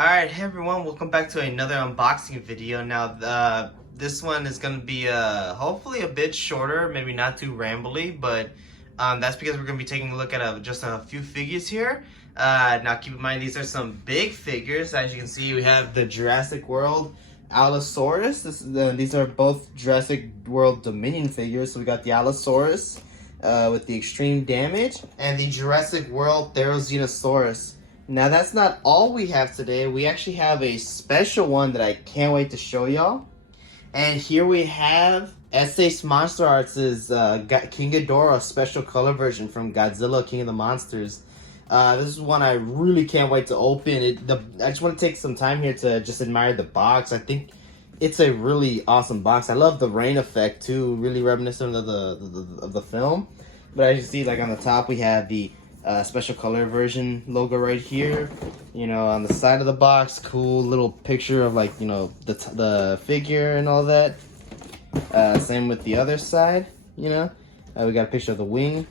Alright, hey everyone, welcome back to another unboxing video. Now, this one is going to be hopefully a bit shorter, maybe not too rambly, but that's because we're going to be taking a look at just a few figures here. Now, keep in mind, these are some big figures. As you can see, we have the Jurassic World Allosaurus. These are both Jurassic World Dominion figures. So we got the Allosaurus with the extreme damage and the Jurassic World Therazinosaurus. Now that's not all we have today. We actually have a special one that I can't wait to show y'all. And here we have S.H. Monsterarts' King Ghidorah special color version from Godzilla King of the Monsters. This is one I really can't wait to open. I just want to take some time here to just admire the box. I think it's a really awesome box. I love the rain effect too, really reminiscent of the film. But as you see, like on the top, we have the special color version logo right here. You know, on the side of the box, cool little picture of, like, you know, the figure and all that. Same with the other side. You know, we got a picture of the wing,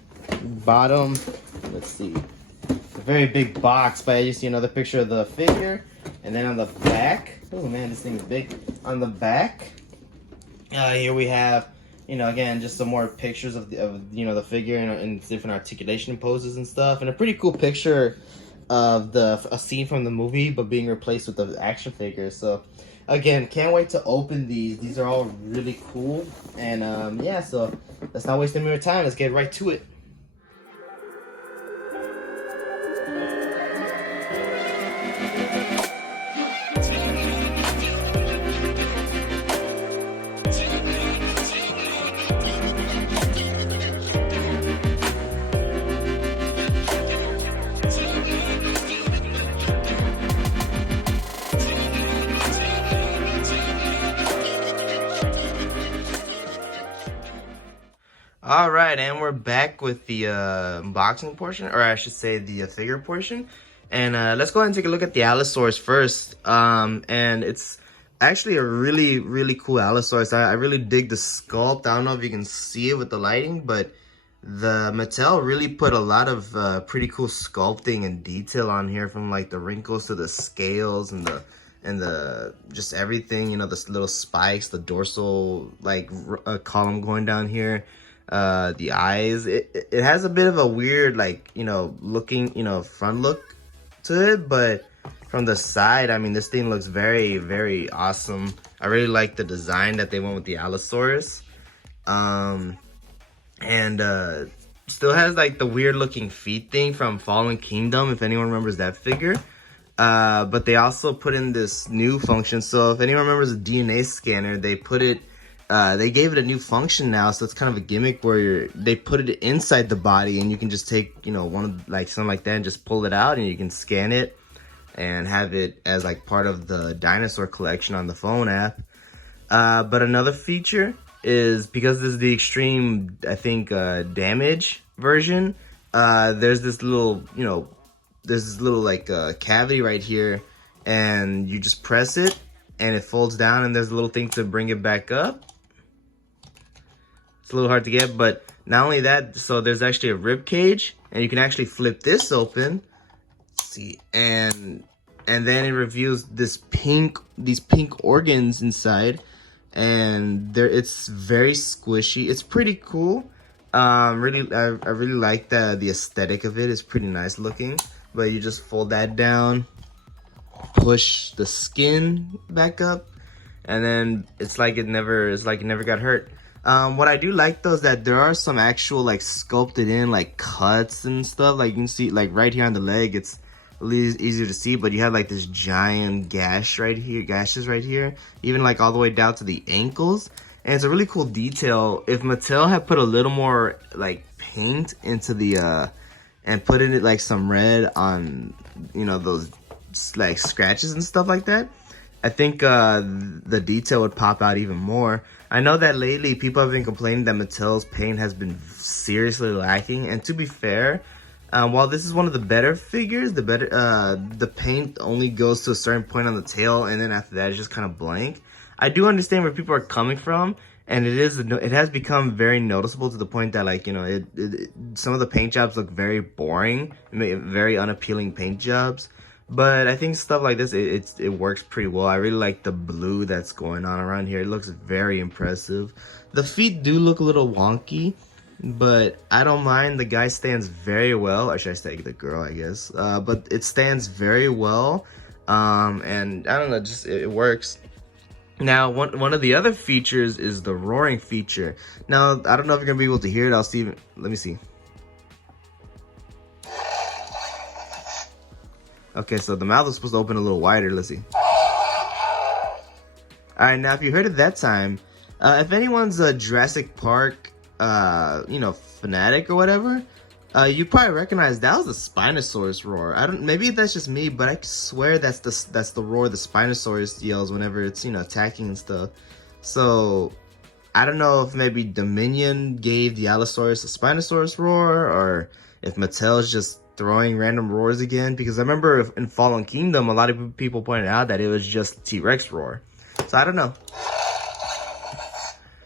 bottom. Let's see, it's a very big box, but you see another picture of the figure, and then on the back. Oh man, this thing is big. On the back, here we have, you know, again, just some more pictures of you know, the figure and different articulation poses and stuff, and a pretty cool picture of a scene from the movie, but being replaced with the action figure. So, again, can't wait to open these. These are all really cool, and yeah. So let's not waste any more time. Let's get right to it. Alright, and we're back with the unboxing portion, or I should say the figure portion. And let's go ahead and take a look at the Allosaurus first. And it's actually a really, really cool Allosaurus. I really dig the sculpt. I don't know if you can see it with the lighting, but the Mattel really put a lot of pretty cool sculpting and detail on here, from like the wrinkles to the scales and the just everything, you know, the little spikes, the dorsal like column going down here. The eyes, it has a bit of a weird, like, you know, looking, you know, front look to it, but from the side, I mean, this thing looks very, very awesome. I really like the design that they went with the Allosaurus. Still has like the weird looking feet thing from Fallen Kingdom, if anyone remembers that figure. But they also put in this new function. So if anyone remembers the DNA scanner, they gave it a new function now, so it's kind of a gimmick where they put it inside the body, and you can just take, you know, something like that and just pull it out, and you can scan it and have it as like part of the dinosaur collection on the phone app. But another feature is, because this is the extreme, I think, damage version, there's this little, you know, like cavity right here, and you just press it and it folds down, and there's a little thing to bring it back up. It's a little hard to get, but not only that, so there's actually a rib cage, and you can actually flip this open. Let's see, and then it reveals these pink organs inside, and it's very squishy. It's pretty cool. I really like the aesthetic of it. It's pretty nice looking. But you just fold that down, push the skin back up, and then it's like it never got hurt. What I do like though is that there are some actual like sculpted in like cuts and stuff. Like you can see, like right here on the leg, it's a little easier to see, but you have like this giant gashes right here, even like all the way down to the ankles. And it's a really cool detail. If Mattel had put a little more like paint into the and put in it like some red on, you know, those like scratches and stuff like that, I think the detail would pop out even more. I know that lately people have been complaining that Mattel's paint has been seriously lacking, and to be fair, while this is one of the better figures, the paint only goes to a certain point on the tail, and then after that it's just kind of blank. I do understand where people are coming from, and it has become very noticeable to the point that, like, you know, some of the paint jobs look very boring, very unappealing paint jobs. But I think stuff like this, it works pretty well. I really like the blue that's going on around here. It looks very impressive. The feet do look a little wonky, but I don't mind. The guy stands very well. Or should I say the girl, I guess. But it stands very well. And I don't know, just it works. Now, one of the other features is the roaring feature. Now, I don't know if you're gonna be able to hear it. I'll see. Let me see. Okay, so the mouth is supposed to open a little wider. Let's see. All right, now if you heard it that time, if anyone's a Jurassic Park, fanatic or whatever, you probably recognize that was the Spinosaurus roar. Maybe that's just me, but I swear that's the roar the Spinosaurus yells whenever it's attacking and stuff. So I don't know if maybe Dominion gave the Allosaurus a Spinosaurus roar, or if Mattel's just throwing random roars again, because I remember in Fallen Kingdom a lot of people pointed out that it was just T-Rex roar. So I don't know.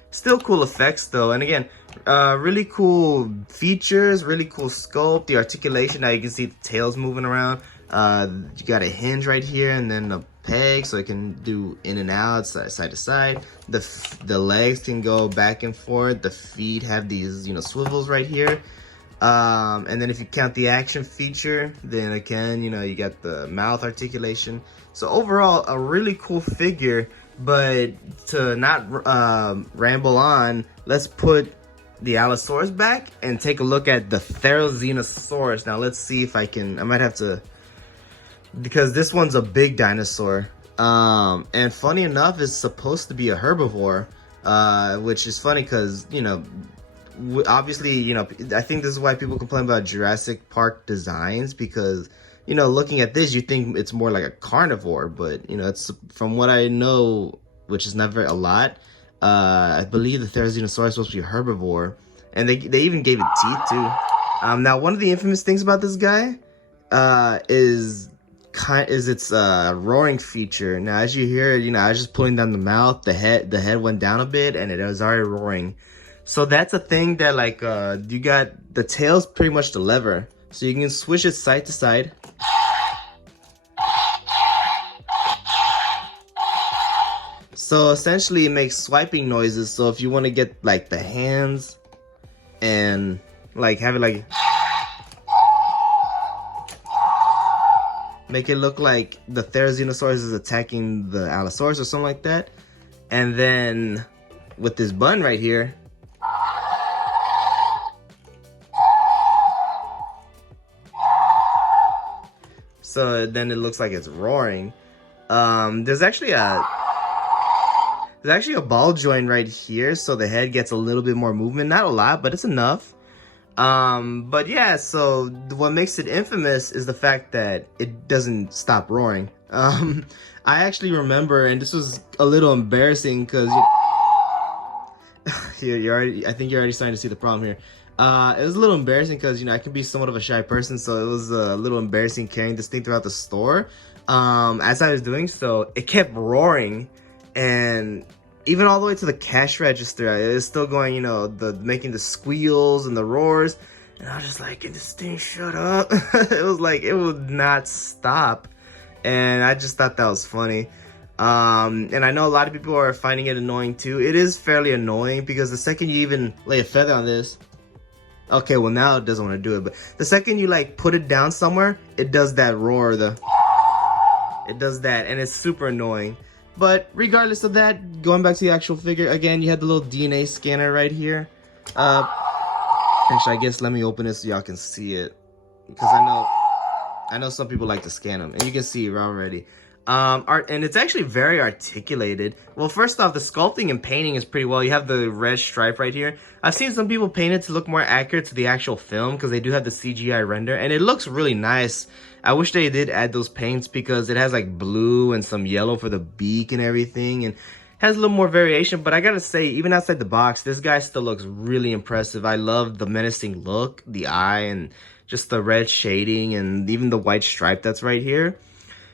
Still cool effects though, and again, really cool features, really cool sculpt, the articulation. Now you can see the tails moving around. You got a hinge right here, and then a peg so it can do in and out, side to side. The legs can go back and forth. The feet have these swivels right here. And then if you count the action feature, then again, you got the mouth articulation. So overall, a really cool figure. But to not ramble on, let's put the Allosaurus back and take a look at the Therazinosaurus. Now let's see if I might have to, because this one's a big dinosaur. And funny enough, it's supposed to be a herbivore, which is funny because, obviously, I think this is why people complain about Jurassic Park designs, because, looking at this, you think it's more like a carnivore, but, it's from what I know, which is never a lot, I believe the Therazinosaurus is supposed to be a herbivore, and they even gave it teeth too. Now, one of the infamous things about this guy is its roaring feature. Now, as you hear it, I was just pulling down the mouth, the head went down a bit, and it was already roaring. So that's a thing that, like, you got the tail's pretty much the lever, so you can switch it side to side. So essentially it makes swiping noises. So if you want to get like the hands and like have it like make it look like the Therazinosaurus is attacking the Allosaurus or something like that, and then with this button right here, so then it looks like it's roaring. There's actually a ball joint right here, so the head gets a little bit more movement. Not a lot, but it's enough. But yeah, so what makes it infamous is the fact that it doesn't stop roaring. I actually remember, and this was a little embarrassing because I think you're already starting to see the problem here. It was a little embarrassing because I can be somewhat of a shy person, so it was a little embarrassing carrying this thing throughout the store. As I was doing so, it kept roaring, and even all the way to the cash register, it was still going, making the squeals and the roars, and I was just like, can this thing shut up? It was like, it would not stop, and I just thought that was funny. And I know a lot of people are finding it annoying too. It is fairly annoying because the second you even lay a feather on this, okay, well now it doesn't want to do it, but the second you like put it down somewhere, it does that roar, it does that, and it's super annoying. But regardless of that, going back to the actual figure, again, you had the little DNA scanner right here. Actually, I guess let me open it so y'all can see it, because I know some people like to scan them, and you can see it already. And it's actually very articulated. Well, first off, the sculpting and painting is pretty well. You have the red stripe right here. I've seen some people paint it to look more accurate to the actual film because they do have the CGI render, and it looks really nice. I wish they did add those paints because it has like blue and some yellow for the beak and everything, and has a little more variation. But I gotta say, even outside the box, this guy still looks really impressive. I love the menacing look, the eye, and just the red shading, and even the white stripe that's right here.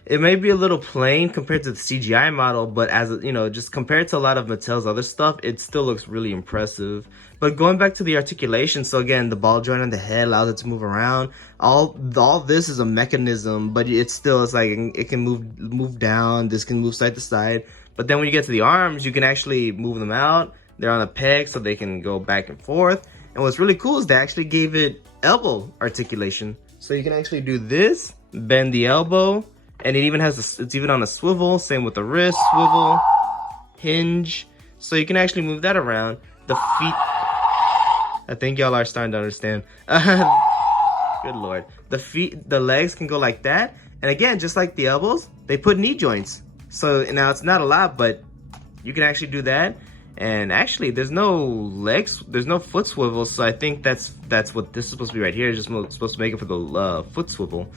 It may be a little plain compared to the CGI model, but as you know, just compared to a lot of Mattel's other stuff, it still looks really impressive. But going back to the articulation, so again, the ball joint on the head allows it to move around. All this is a mechanism, but it's like it can move down. This can move side to side. But then when you get to the arms, you can actually move them out. They're on a peg, so they can go back and forth. And what's really cool is they actually gave it elbow articulation, so you can actually do this, bend the elbow. And it even has it's even on a swivel. Same with the wrist, swivel, hinge. So you can actually move that around. The feet. I think y'all are starting to understand. Good lord. The legs can go like that. And again, just like the elbows, they put knee joints. So now it's not a lot, but you can actually do that. And actually, there's no foot swivel. So I think that's what this is supposed to be right here. It's just supposed to make it for the foot swivel.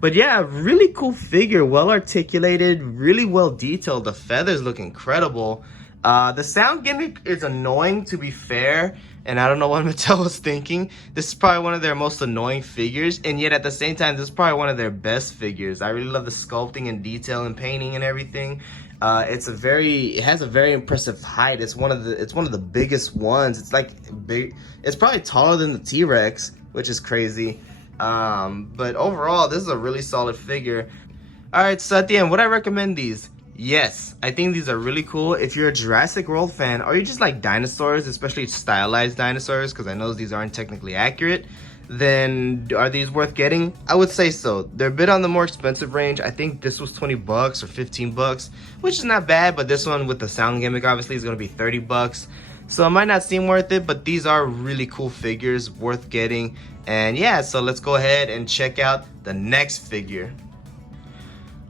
But yeah, really cool figure, well articulated, really well detailed. The feathers look incredible. The sound gimmick is annoying, to be fair, and I don't know what Mattel was thinking. This is probably one of their most annoying figures, and yet at the same time, this is probably one of their best figures. I really love the sculpting and detail and painting and everything. It has a very impressive height. It's one of the biggest ones. It's like big. It's probably taller than the T-Rex, which is crazy. But overall, this is a really solid figure. Alright, so at the end, would I recommend these? Yes, I think these are really cool. If you're a Jurassic World fan, or you just like dinosaurs, especially stylized dinosaurs, because I know these aren't technically accurate, then are these worth getting? I would say so. They're a bit on the more expensive range. I think this was 20 bucks or 15 bucks, which is not bad, but this one with the sound gimmick obviously is going to be 30 bucks. So it might not seem worth it, but these are really cool figures, worth getting. And yeah, so let's go ahead and check out the next figure.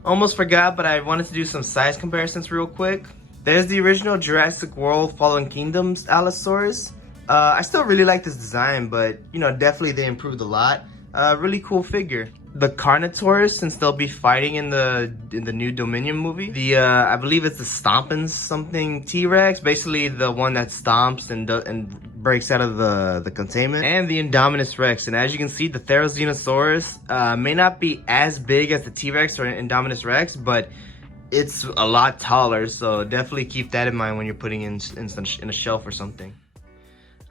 Almost forgot, but I wanted to do some size comparisons real quick. There's the original Jurassic World Fallen Kingdoms Allosaurus. I still really like this design, but you know, definitely they improved a lot. Really cool figure. The Carnotaurus, since they'll be fighting in the new Dominion movie. The I believe it's the Stompin' something T-Rex, basically the one that stomps and breaks out of the containment. And the Indominus Rex. And as you can see, the Therazinosaurus may not be as big as the T-Rex or Indominus Rex, but it's a lot taller. So definitely keep that in mind when you're putting in a shelf or something.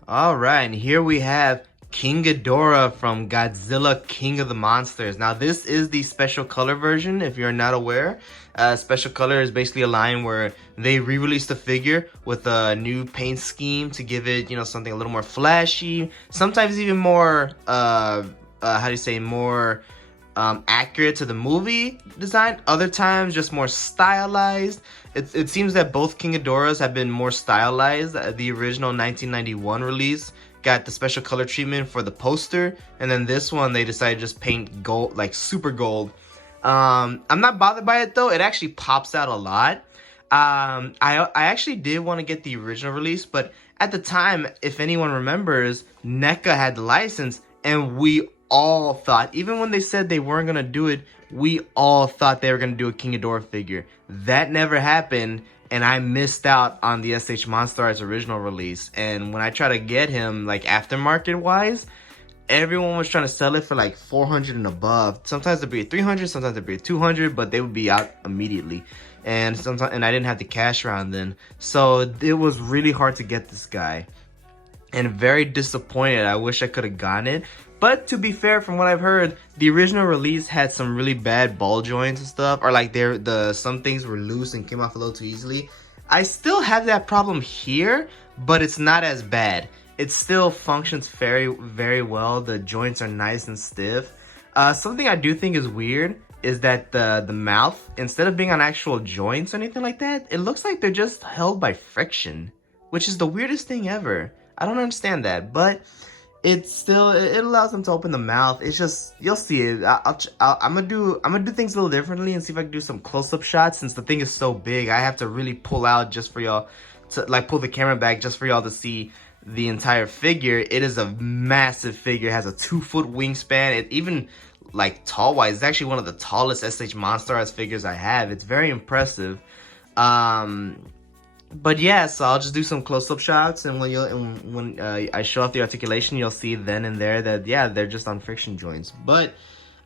All right, and here we have King Ghidorah from Godzilla King of the Monsters. Now this is the special color version, if you're not aware. Special color is basically a line where they re-released the figure with a new paint scheme to give it, you know, something a little more flashy, sometimes even more more accurate to the movie design, other times just more stylized. It seems that both King Ghidorahs have been more stylized. The original 1991 release got the special color treatment for the poster, and then this one they decided to just paint gold, like super gold. I'm not bothered by it though. It actually pops out a lot. I actually did want to get the original release, but at the time, if anyone remembers, NECA had the license, and we all thought, even when they said they weren't gonna do it, we all thought they were gonna do a King Ghidorah figure. That never happened, and I missed out on the SH Monsterarts original release. And when I try to get him, like aftermarket wise, everyone was trying to sell it for like 400 and above. Sometimes it'd be at 300, sometimes it'd be at 200, but they would be out immediately. And I didn't have the cash around then, so it was really hard to get this guy. And very disappointed. I wish I could have gotten it. But to be fair, from what I've heard, the original release had some really bad ball joints and stuff, or like some things were loose and came off a little too easily. I still have that problem here, but it's not as bad. It still functions very, very well. The joints are nice and stiff. Something I do think is weird is that the mouth, instead of being on actual joints or anything like that, it looks like they're just held by friction, which is the weirdest thing ever. I don't understand that, but it allows them to open the mouth. It's just, you'll see it. I'm gonna do things a little differently and see if I can do some close-up shots. Since the thing is so big, I have to really pull out just for y'all to like pull the camera back just for y'all to see the entire figure. It is a massive figure. It has a 2-foot wingspan. It even like tall wise, it's actually one of the tallest SH Monsterarts figures I have. It's very impressive. But yeah, so I'll just do some close-up shots, and when I show off the articulation, you'll see then and there that yeah, they're just on friction joints. But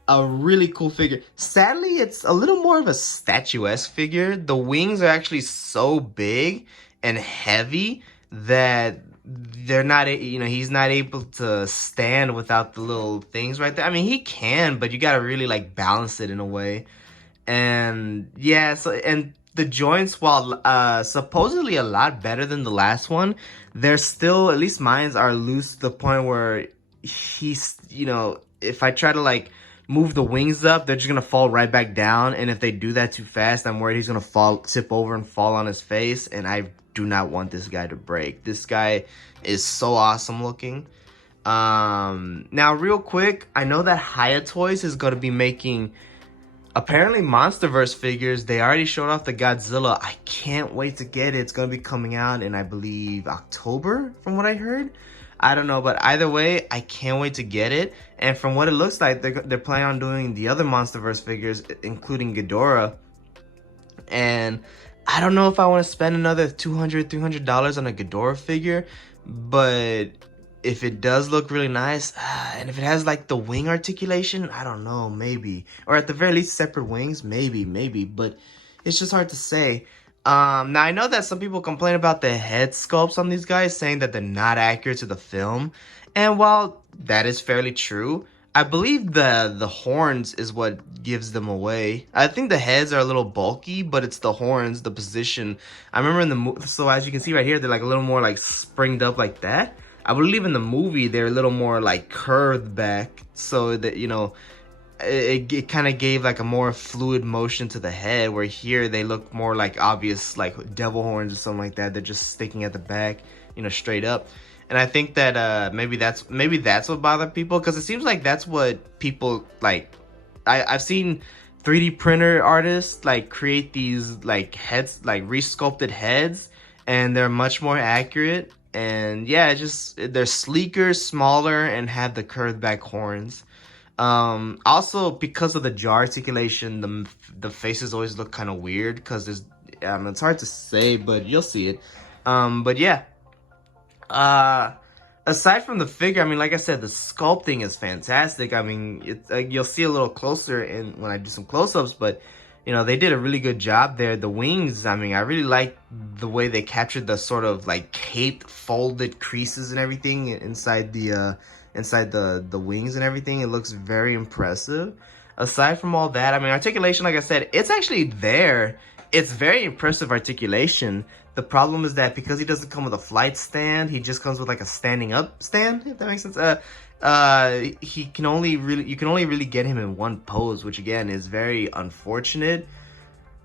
a really cool figure. Sadly, it's a little more of a statuesque figure. The wings are actually so big and heavy that they're not, he's not able to stand without the little things right there. I mean, he can, but you gotta really like balance it in a way. And yeah, so and the joints, while supposedly a lot better than the last one, they're still, at least mine are loose to the point where he's, if I try to like move the wings up, they're just gonna fall right back down. And if they do that too fast, I'm worried he's gonna tip over and fall on his face. And I do not want this guy to break. This guy is so awesome looking. Now real quick, I know that Haya Toys is gonna be making apparently MonsterVerse figures. They already showed off the Godzilla. I can't wait to get it. It's gonna be coming out in, I believe, October, from what I heard. I don't know, but either way, I can't wait to get it. And from what it looks like, they're planning on doing the other MonsterVerse figures, including Ghidorah. And I don't know if I want to spend another $200, $300 on a Ghidorah figure, but if it does look really nice, and if it has like the wing articulation, I don't know, maybe. Or at the very least, separate wings, maybe. But it's just hard to say. Now I know that some people complain about the head sculpts on these guys, saying that they're not accurate to the film. And while that is fairly true, I believe the horns is what gives them away. I think the heads are a little bulky, but it's the horns, the position. I remember in the so as you can see right here, they're like a little more like springed up like that. I believe in the movie they're a little more like curved back, so that it kind of gave like a more fluid motion to the head, where here they look more like obvious like devil horns or something like that. They're just sticking at the back, straight up. And I think that maybe that's what bothered people, because it seems like that's what people like. I've seen 3D printer artists like create these like heads, like resculpted heads, and they're much more accurate. And yeah, they're sleeker, smaller, and have the curved back horns. Also, because of the jaw articulation, the faces always look kind of weird, because it's hard to say, but you'll see it. But yeah, aside from the figure, I mean, like I said, the sculpting is fantastic. I mean, it's you'll see a little closer when I do some close-ups, but they did a really good job there. The wings, I mean, I really like the way they captured the sort of like caped, folded creases and everything inside the wings and everything. It looks very impressive. Aside from all that, I mean, articulation, like I said, it's actually there. It's very impressive articulation. The problem is that because he doesn't come with a flight stand, he just comes with like a standing up stand, if that makes sense. You can only really get him in one pose, which again is very unfortunate.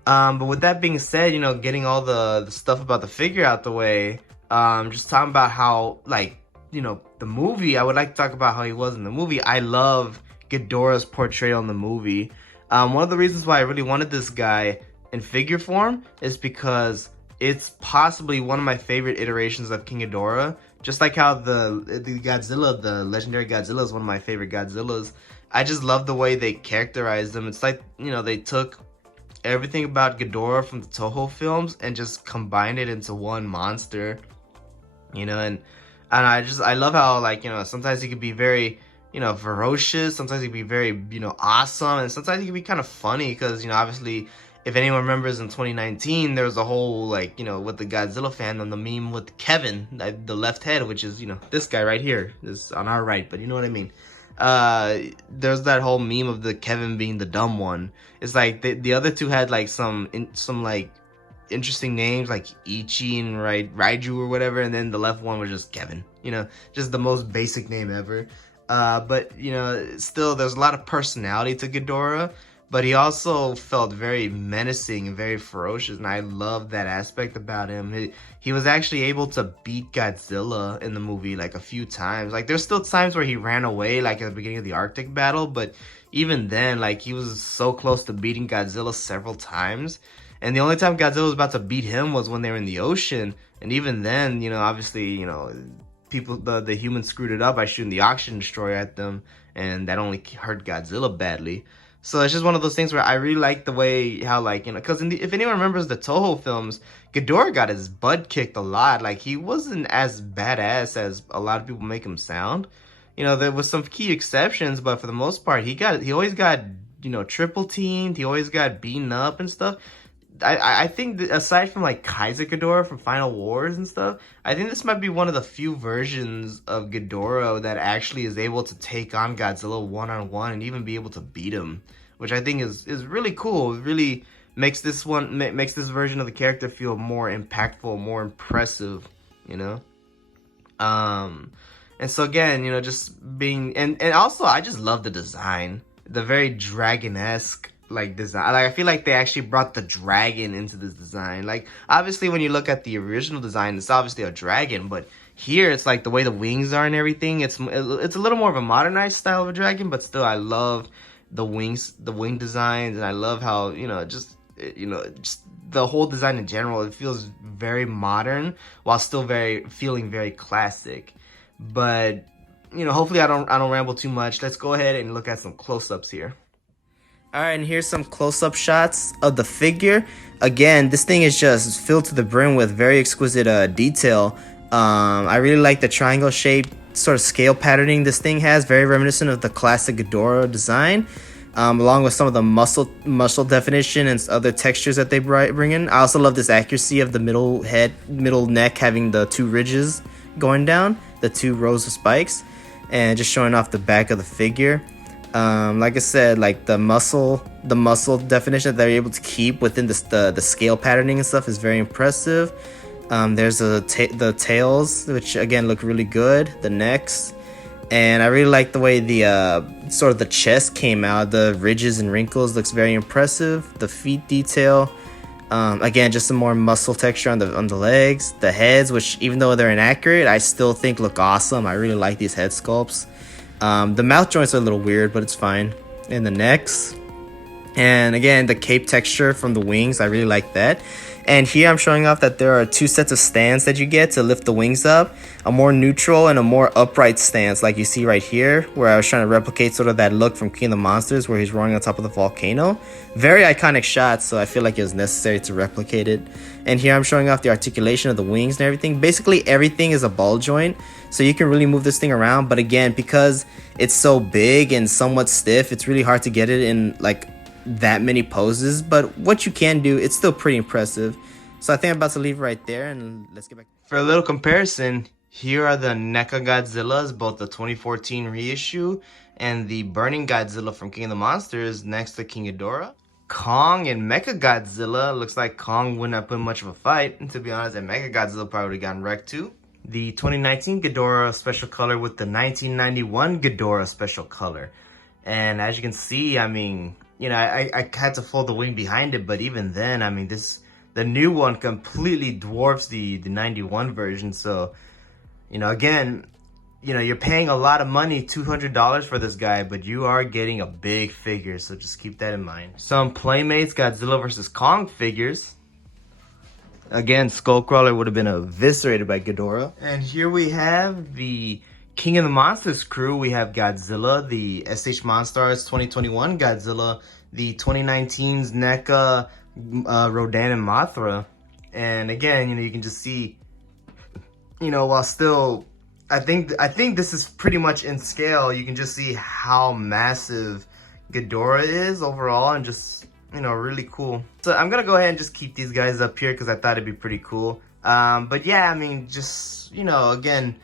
But with that being said, getting all the stuff about the figure out the way, just talking about how, like, the movie, I would like to talk about how he was in the movie. I love Ghidorah's portrayal in the movie. One of the reasons why I really wanted this guy in figure form is because it's possibly one of my favorite iterations of King Ghidorah. Just like how the Godzilla, the legendary Godzilla, is one of my favorite Godzillas. I just love the way they characterized them. It's like, they took everything about Ghidorah from the Toho films and just combined it into one monster. And I love how, like, sometimes he could be very, ferocious. Sometimes he could be very, awesome. And sometimes he could be kind of funny because, obviously, if anyone remembers in 2019, there was a whole, like, with the Godzilla fandom, the meme with Kevin, the left head, which is, this guy right here, is on our right, but you know what I mean. There's that whole meme of the Kevin being the dumb one. It's like the other two had like some like interesting names like Ichi and Raiju or whatever, and then the left one was just Kevin. Just the most basic name ever. But still, there's a lot of personality to Ghidorah. But he also felt very menacing and very ferocious, and I love that aspect about him. He was actually able to beat Godzilla in the movie like a few times. Like, there's still times where he ran away, like at the beginning of the Arctic battle, but even then, like, he was so close to beating Godzilla several times. And the only time Godzilla was about to beat him was when they were in the ocean. And even then, obviously, people, the humans screwed it up by shooting the oxygen destroyer at them, and that only hurt Godzilla badly. So it's just one of those things where I really like the way how, like, because if anyone remembers the Toho films, Ghidorah got his butt kicked a lot. Like, he wasn't as badass as a lot of people make him sound. You know, there was some key exceptions, but for the most part, he always got, you know, triple teamed. He always got beaten up and stuff. I think that aside from like Kaiser Ghidorah from Final Wars and stuff, I think this might be one of the few versions of Ghidorah that actually is able to take on Godzilla one-on-one and even be able to beat him, which I think is really cool. It really makes this version of the character feel more impactful, more impressive, you know. And so again, you know, just being and also I just love the design, the very dragon-esque like design. Like I feel like they actually brought the dragon into this design. Like obviously when you look at the original design, it's obviously a dragon, but here it's like the way the wings are and everything. It's a little more of a modernized style of a dragon, but still I love the wings, the wing designs, and I love how, you know, just the whole design in general. It feels very modern while still feeling very classic. But you know, hopefully I don't ramble too much. Let's go ahead and look at some close-ups here. All right, and here's some close-up shots of the figure. Again, this thing is just filled to the brim with very exquisite detail. I really like the triangle shape sort of scale patterning this thing has, very reminiscent of the classic Ghidorah design, along with some of the muscle definition and other textures that they bring in. I also love this accuracy of the middle neck having the two ridges going down, the two rows of spikes, and just showing off the back of the figure. Like I said, like the muscle definition that they're able to keep within the scale patterning and stuff is very impressive. There's the tails, which again look really good, the necks, and I really like the way the sort of the chest came out. The ridges and wrinkles looks very impressive. The feet detail, again, just some more muscle texture on the legs. The heads, which even though they're inaccurate, I still think look awesome. I really like these head sculpts. The mouth joints are a little weird, but it's fine. And the necks. And again, the cape texture from the wings, I really like that. And here I'm showing off that there are two sets of stands that you get to lift the wings up. A more neutral and a more upright stance, like you see right here, where I was trying to replicate sort of that look from King of the Monsters, where he's roaring on top of the volcano. Very iconic shot, so I feel like it was necessary to replicate it. And here I'm showing off the articulation of the wings and everything. Basically, everything is a ball joint, so you can really move this thing around. But again, because it's so big and somewhat stiff, it's really hard to get it in like that many poses, but what you can do, it's still pretty impressive. So I think I'm about to leave right there, and let's get back. For a little comparison, here are the NECA Godzillas, both the 2014 reissue and the Burning Godzilla from King of the Monsters next to King Ghidorah. Kong and Mecha Godzilla. Looks like Kong wouldn't have put much of a fight, and to be honest, and Mecha Godzilla probably would have gotten wrecked too. The 2019 Ghidorah special color with the 1991 Ghidorah special color. And as you can see, I mean, you know, I had to fold the wing behind it, but even then, I mean, the new one completely dwarfs the 91 version. So, you know, again, you know, you're paying a lot of money, $200 for this guy, but you are getting a big figure, so just keep that in mind. Some Playmates Godzilla vs. Kong figures. Again, Skullcrawler would have been eviscerated by Ghidorah. And here we have the King of the Monsters crew. We have Godzilla, the SH Monsterarts 2021 Godzilla, the 2019's NECA Rodan and Mothra. And again, you know, you can just see, you know, while still, I think this is pretty much in scale. You can just see how massive Ghidorah is overall, and just, you know, really cool. So I'm gonna go ahead and just keep these guys up here because I thought it'd be pretty cool. But yeah, I mean, just, you know, again,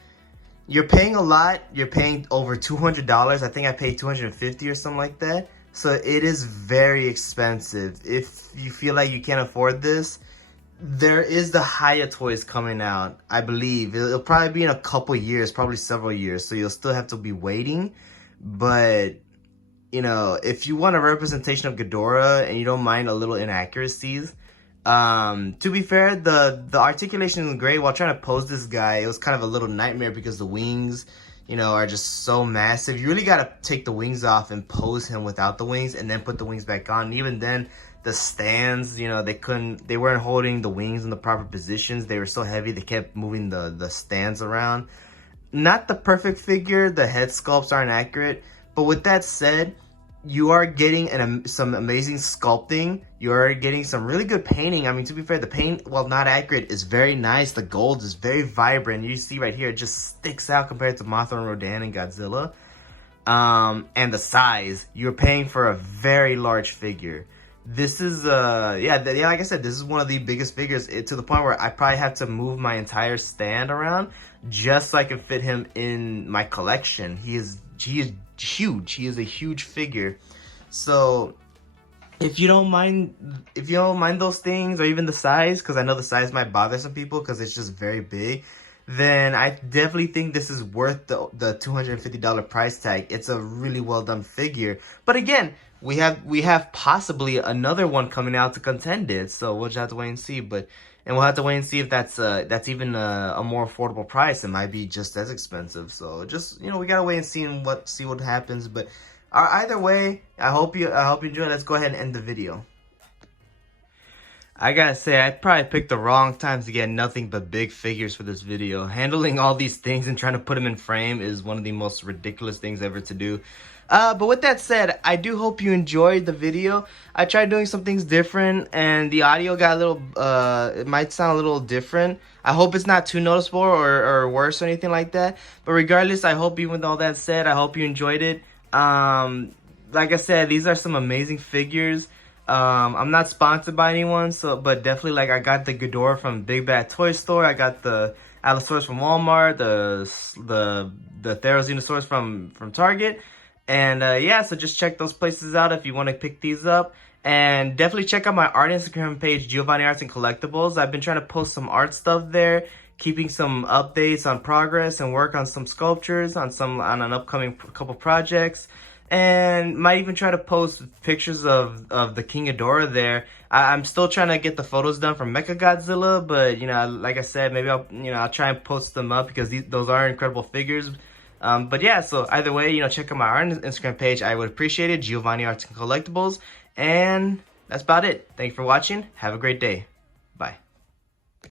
you're paying a lot. You're paying over $200. I think I paid $250 or something like that. So it is very expensive. If you feel like you can't afford this, there is the Haya toys coming out, I believe. It'll probably be in a couple years, probably several years. So you'll still have to be waiting. But, you know, if you want a representation of Ghidorah and you don't mind a little inaccuracies, to be fair, the articulation is great. While trying to pose this guy, it was kind of a little nightmare because the wings, you know, are just so massive. You really got to take the wings off and pose him without the wings and then put the wings back on. And even then, the stands, you know, they weren't holding the wings in the proper positions. They were so heavy, they kept moving the stands around. Not the perfect figure. The head sculpts aren't accurate. But with that said, you are getting some amazing sculpting. You are getting some really good painting. I mean, to be fair, the paint, while not accurate, is very nice. The gold is very vibrant. You see right here, it just sticks out compared to Mothra and Rodan and Godzilla. And the size, you're paying for a very large figure. This is, yeah, like I said, this is one of the biggest figures, to the point where I probably have to move my entire stand around just so I can fit him in my collection. He is huge. He is a huge figure. So if you don't mind those things, or even the size, because I know the size might bother some people because it's just very big, then I definitely think this is worth the $250 price tag. It's a really well done figure. But again, we have possibly another one coming out to contend it, so we'll just have to wait and see. And we'll have to wait and see if that's even a more affordable price. It might be just as expensive. So just, you know, we gotta wait and see what happens. But either way, I hope you enjoy. Let's go ahead and end the video. I gotta say, I probably picked the wrong times to get nothing but big figures for this video. Handling all these things and trying to put them in frame is one of the most ridiculous things ever to do. But with that said, I do hope you enjoyed the video. I tried doing some things different, and the audio got a little, it might sound a little different. I hope it's not too noticeable or worse or anything like that. But regardless, I hope, even with all that said, I hope you enjoyed it. Like I said, these are some amazing figures. I'm not sponsored by anyone, but definitely, like, I got the Ghidorah from Big Bad Toy Store. I got the Allosaurus from Walmart, the Therazinosaurus from Target. And yeah, so just check those places out if you want to pick these up. And definitely check out my art Instagram page, Giovanni Arts and Collectibles. I've been trying to post some art stuff there, keeping some updates on progress and work on some sculptures, on an upcoming couple projects. And might even try to post pictures of the King Ghidorah there. I'm still trying to get the photos done from Mechagodzilla, but you know, like I said, maybe I'll try and post them up because those are incredible figures. But yeah, so either way, you know, check out my art Instagram page. I would appreciate it, Giovanni Arts and Collectibles. And that's about it. Thank you for watching. Have a great day. Bye.